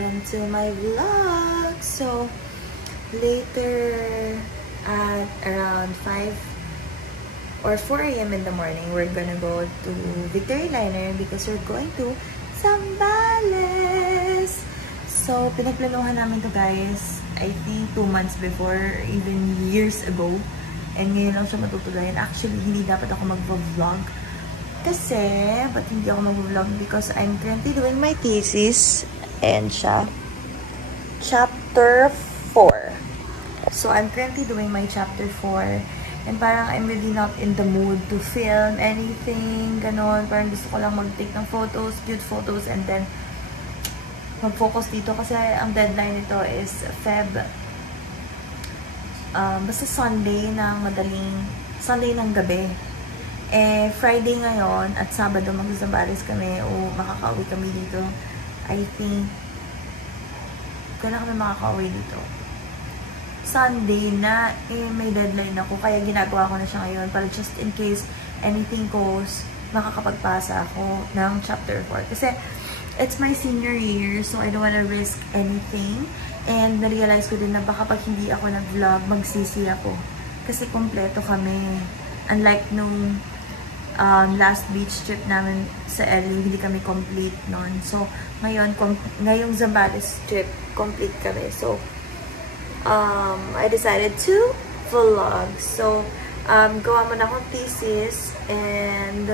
welcome to my vlog. So later at around 5 or 4 a.m. in the morning, we're gonna go to Victory Liner because we're going to Zambales. So pinagplanuhan namin to, guys, I think 2 months before, even years ago, and ngayon lang siya matutuloy. Actually, hindi dapat ako mag-vlog kasi, ba't hindi ako mag-vlog? Because I'm currently doing my thesis and siya chapter 4. So I'm currently doing my chapter 4 and parang I'm really not in the mood to film anything, ganon. Parang gusto ko lang mag-take ng photos, cute photos, and then mag-focus dito kasi ang deadline nito is basta Sunday ng gabi. Eh, Friday ngayon at Sabado mag-Zambales kami o makaka-uwi kami dito. I think kailan kami makaka-uwi dito? Sunday na, may deadline ako. Kaya ginagawa ko na siya ngayon para just in case anything goes, makakapagpasa ako ng chapter 4. Kasi it's my senior year, so I don't wanna risk anything. And na-realize ko din na baka pag hindi ako nag-vlog, magsisi ako. Kasi kompleto kami. Unlike nung last beach trip namin sa LA, hindi kami complete nun. So, ngayong Zambales trip, complete kami. So, I decided to vlog. So, gawa mo na akong thesis and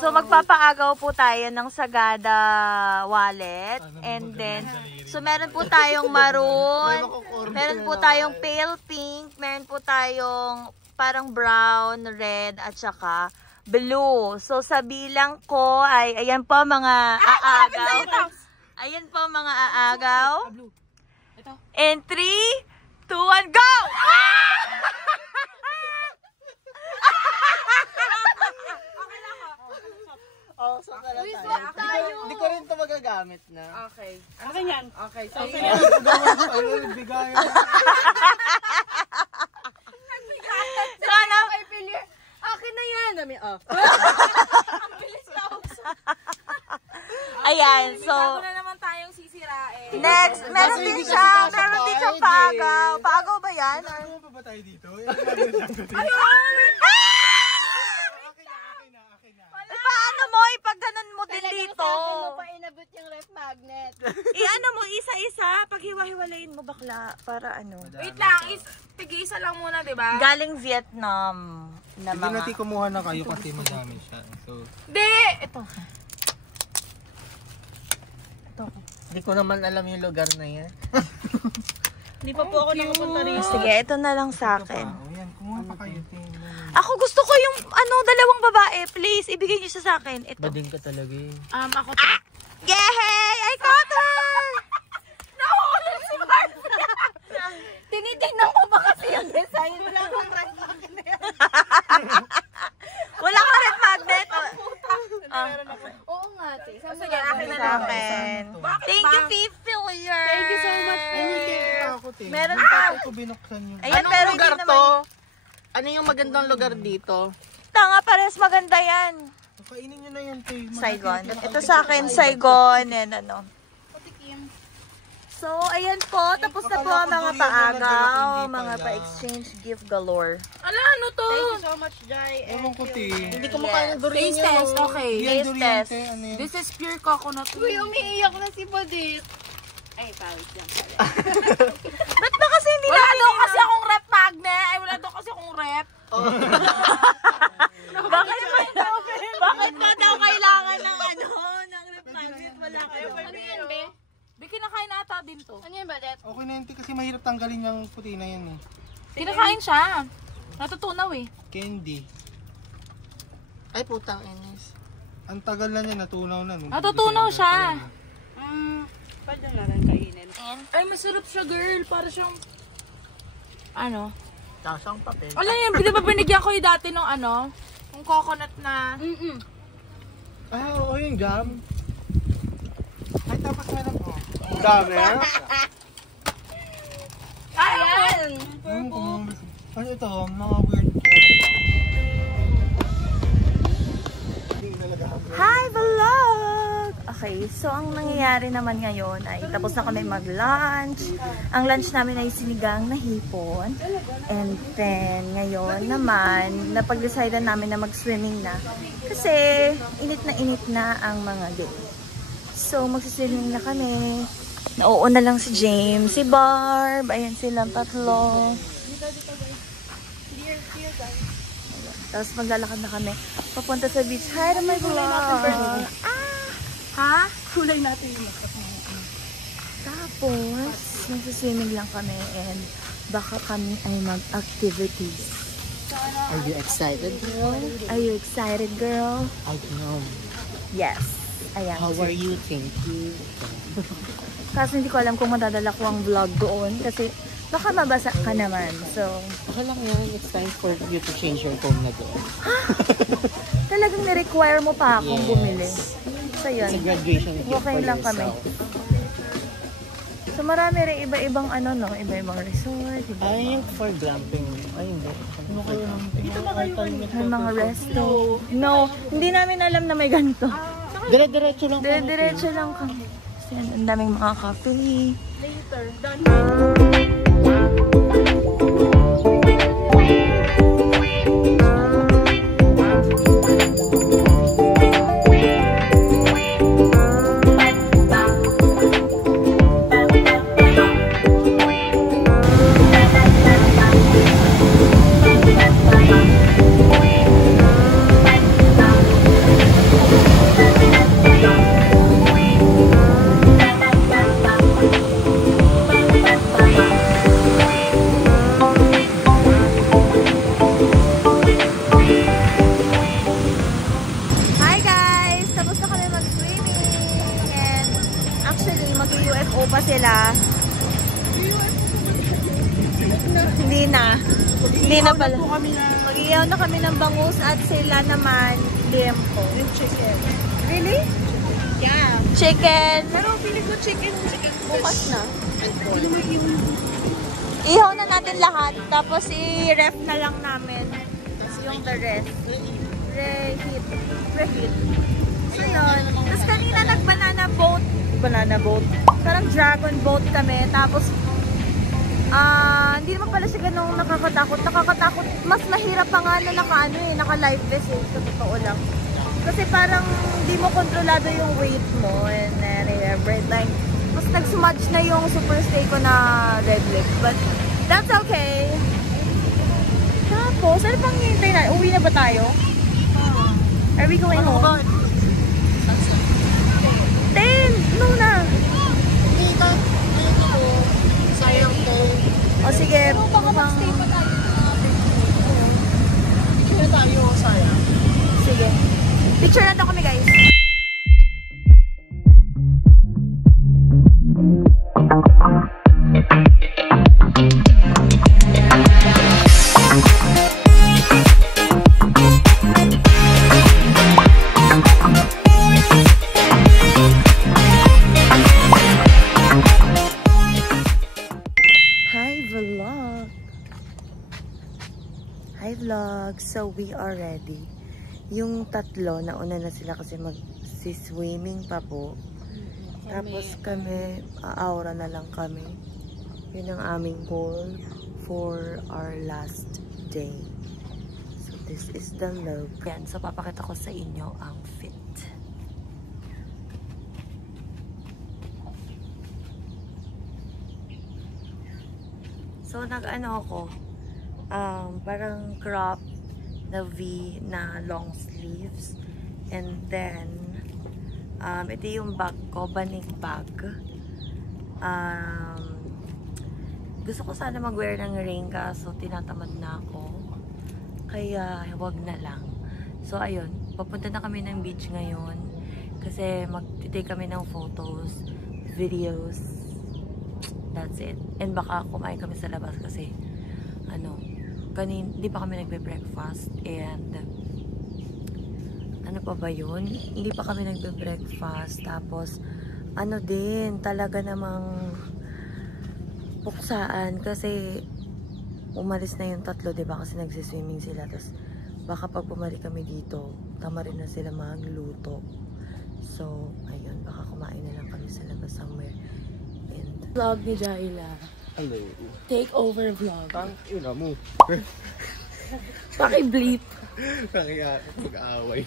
so magpapaagaw po tayo ng Sagada wallet, and then so meron po tayong maroon, meron po tayong pale pink, meron po tayong parang brown, red at saka blue. So sa bilang ko ay ayan po mga aagaw. Ayan po mga aagaw. And 3, 2, 1, go! Oh, so tayo. Hindi ko rin ito magagamit na. Okay. Ano yan? Okay. So, ano nagbigayan? Sana kay Pili. Akin na yan. Ang bilis na ako. ayan, so bago na naman tayong sisirain. next, meron din siyang paagaw. Paagaw ba yan? Ano pa ba tayo dito? Paano mo ganon mo din dito. Talagang mo pa inabot yung ref magnet. I-ano mo, isa-isa. Paghiwa-hiwalayin mo bakla. Para ano. Wait lang, tig-isa lang muna, di ba? Galing Vietnam. Na Hindi mga... natin kumuha na kayo kasi madami siya. So, Hindi! Ito. hindi ko naman alam yung lugar na yan. Hindi pa po ako nakapunta rin. Sige, ito na lang sa akin. Oh, yan, kumuha pa kayo. Ako gusto ko yung dalawang babae. Please, ibigay niyo siya sa akin. Ito. Bading ka talaga eh. Ako to. Yay! I got her! Nahulog si Barbie! Tinitignan mo ba kasi yung design? Wala kang ref magnet. Wala ka red magnet. Oo nga, te. Sige, akin na Sa lang. akin. Bakit Thank ba? you, Fifilier. Thank you so much. Meron pa. pa. Ko binuksan yung... Ayan, Anong pero lugar hindi to? naman. Ano yung magandang lugar dito? Tanga, pares maganda yan. Kainin nyo na yan, te. Saigon. Ito sa akin, Saigon. And ano. So, ayan po. Tapos na po ang mga paagaw. Mga pa-exchange gift galore. Ala, ano to? Thank you so much, Jai. Ewan ko, te. Hindi ko makain ng durian Taste test, okay. Yan, Taste durian, test. te. Ano yan? This is pure coconut. Uy, umiiyak na si Badit. Ay, pawis lang. Ba't ba kasi hindi Wala natin daw kasi akong rep magnet. Ay, wala daw kasi akong rep. Bakit ba daw kailangan ng ng rep magnet? Wala kayo. Ano yan, be? Be, kinakain ata din to. Ano yan, Badit? Okay na yun, te, kasi mahirap tanggalin yung puti na yan eh. Kinakain siya. Natutunaw eh. Candy. Ay, putang inis. Ang tagal na niya, natunaw na. Natutunaw siya. Pwede na rin kainin. Ay, masarap siya, girl. Para siyang... Ano? Tasang papel. Alam yun, di ba binigyan ko yung dati nung ano? Yung coconut na... Ah, oo, yung gum. Ay, tapos meron po. Ang dami, ah. Ayan! Ano ito? Mga weird. Hi, vlog! Okay, so ang nangyayari naman ngayon ay tapos na kami mag-lunch. Ang lunch namin ay sinigang na hipon. And then, ngayon naman, napag-decide namin na mag-swimming na. Kasi, init na ang mga day. So, mag-swimming na kami. Nauuna lang si James, si Barb. Ayan silang tatlo. Tapos maglalakad na kami papunta sa beach. Hi to my vlog! Ha? Kulay natin yung makeup mo. Tapos, magsiswimming lang kami and baka kami ay mag-activities. Are you excited, girl? Are you excited, girl? I know. Yes. Ayan. How are you? Thank you. Kasi hindi ko alam kung madadala ko ang vlog doon kasi baka mabasa ka naman. So, Baka lang yan, it's time for you to change your phone na doon. talagang ni-require mo pa akong bumili. So, yun. It's a graduation gift Walking for lang kami. yourself. So, marami rin iba-ibang iba-ibang resort. Ay, yung for glamping. Ay, hindi. Ano kayo? Dito ba kayo? May mga resto. No, hindi namin alam na may ganito. Dire-diretso lang. Dire-diretso lang kami. Kasi ang daming mga cafe. Hi guys! Tapos na kami mag-swimming. And actually, mag-UFO pa sila. Hindi na. Hindi na pala. Mag-iyaw na kami ng bangus at sila naman liempo. Chicken. Really? Yeah. Chicken. Pero feeling ko chicken bukas na. Ihaw na natin lahat. Tapos i-ref na lang namin yung the rest. Reheat. So yun. Tapos kanina nag-banana boat. Banana boat. Parang dragon boat kami. Tapos hindi naman pala siya ganun nakakatakot. Nakakatakot. Mas mahirap pa nga na naka-life vest eh. Sa totoo lang. Kasi parang di mo kontrolado yung weight mo and then everything. Mas nag-smudge na yung superstay ko na red lip. But that's okay. Tapos, ano pang hintay na? Uwi na ba tayo? Are we going home? Then, no na. Dito. Sayang ko. O sige, Baka mag-stay pa tayo. Kaya tayo, sayang. sige. Picture na to kami, guys. Hi vlog! So we are ready. Yung tatlo, nauna na sila kasi mag-swimming pa po. Tapos kami, aura na lang kami. Yun ang aming goal for our last day. So this is the look. Yan, so papakita ko sa inyo ang fit. So nag-ano ako, parang crop na V na long sleeves. And then, ito yung bag ko, banig bag. Gusto ko sana mag-wear ng ring kaso tinatamad na ako. Kaya, wag na lang. So, ayun. Papunta na kami ng beach ngayon. Kasi mag-take kami ng photos, videos. That's it. And baka kumain kami sa labas kasi hindi pa kami nagbe-breakfast. And ano pa ba yun? Hindi pa kami nagbe-breakfast. Tapos din, talaga namang puksaan kasi umalis na yung tatlo, diba? Kasi nagsiswimming sila. Tapos baka pag bumalik kami dito, tama rin na sila magluto. So, ayun, baka kumain na lang kami sa labas somewhere. And Vlog ni Jaila. Hello. Take over vlog. Ina mo. Paki-bleep. Kaya mag-aaway.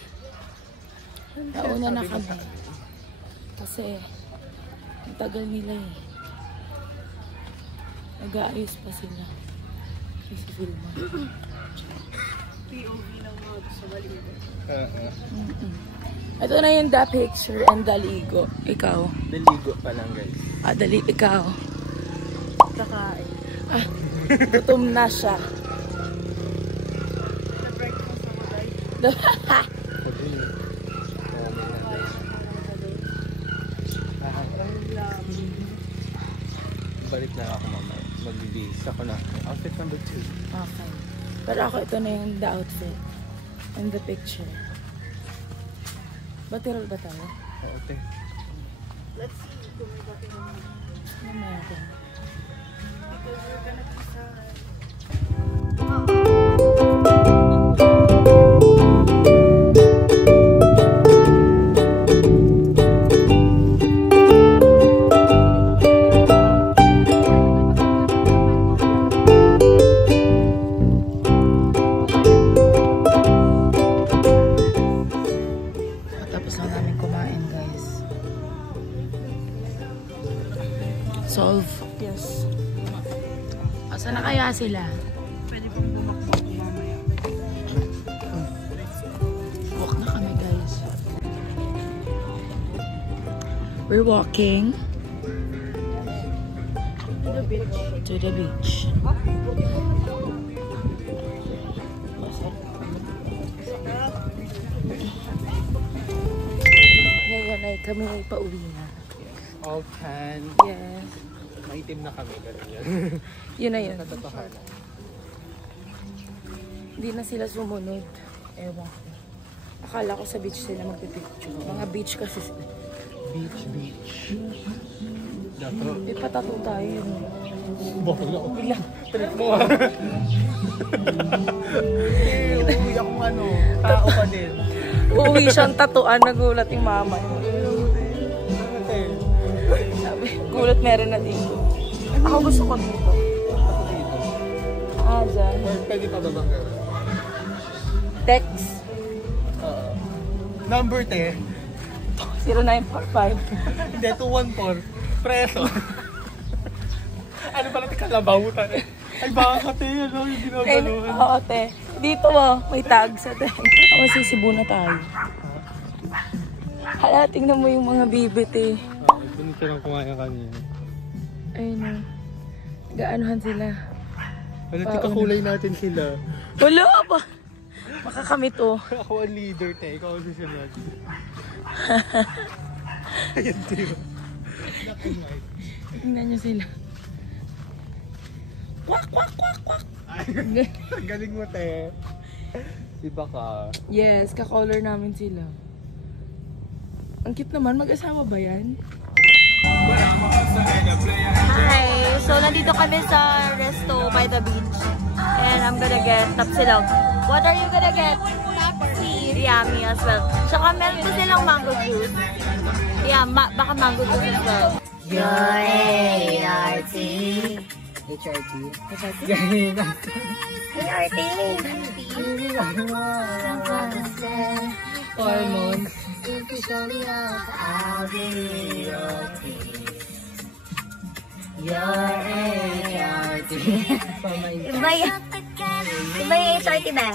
Nauna na kami. Kasi, ang tagal nila eh. Nag-aayos pa sila. Kasi filma. POV lang mga sa baligo. Ito na yung the picture and daligo. Ikaw. Daligo pa lang, guys. Ikaw. Kakain. Gutom na siya. Na-breakfast ako tayo. Balik na ako mamaya. Magbibihis ako na. Outfit number 2. Okay. Pero ako, ito na yung the outfit. And the picture. Batirol ba tayo? Okay. Let's see kung may dating naman. Ano meron? Because we're gonna decide. Tapos lang namin kumain, guys. Solve. Yes. Asa na kaya sila? Pwede pong bumakbok mamaya. Walk na kami, guys. We're walking To the beach. to the beach. Ngayon ay kami ay pauwi na. All tan. Yes. Maitim na kami. Ganun yan. Yun na yun. Katotohanan. Hindi na sila sumunod. Ewan ko. Akala ko sa beach sila magpipicture. Mga beach kasi sila. Beach. Dato. Di patato tayo yun. Bakal ako. Trip mo ah. Uwi akong tao pa din. Uuwi siyang tatuan. Nagulat yung mama. Sabi, gulat meron na dito. Ako gusto ko dito. Ako dito. Dyan. Or pwede pa ba bang gano'n? Text. Oo. Number 10. 0945. Hindi, 214. Preso. Ano pala ito kalabaw? Ay, baka te, ano, yung ginagaluhan. Oo, te. Dito mo, may tag sa te. Masisibo na tayo. Hala, tingnan mo yung mga bibit eh. Doon siya nang kumain kanina. Ayun o. Gaanuhan sila. Ano, kulay natin sila. Wala ba? Makakamit oh. Ako ang leader, te. Ikaw ang susunod. Ayan, tiyo. Tingnan nyo sila. Kwak, kwak, kwak, kwak. Galing mo, te. Iba ka. Yes, ka-color namin sila. Ang cute naman. Mag-asawa ba yan? Hi! So, nandito kami sa resto by the beach. And I'm gonna get tapsilog. What are you gonna get? Tapsi. Yeah, me as well. Tsaka meron ko silang mango juice. Yeah, baka mango juice as well. Your ART. HRT. ART. Hormones. I'll be your ART. Iba yung HRT ba?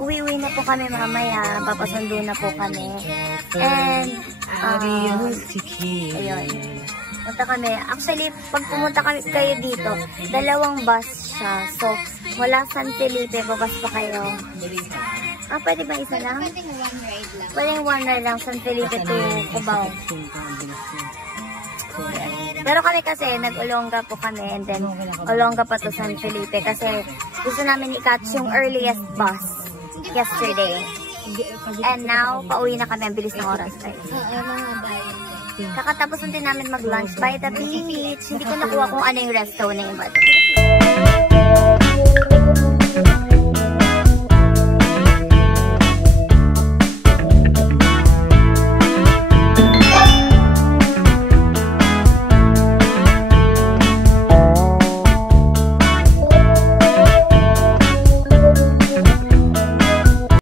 Uwi-uwi na po kami mamaya. Papasundo na po kami. And, ayun. Punta kami. Actually, pag pumunta kami kayo dito, 2 bus siya. So, wala San Felipe, babas pa kayo. Pwede ba isa lang? Pwedeng one ride lang. Pwedeng one ride lang, San Felipe to Cubao. Pero kami kasi, nag-Olonga po kami, and then Olonga pa to San Felipe kasi gusto namin i-catch yung earliest bus yesterday. And now, pauwi na kami, ang bilis ng oras. Mga bayan. Kakatapos din namin mag-lunch by the beach. Hindi ko nakuha kung ano yung resto na yung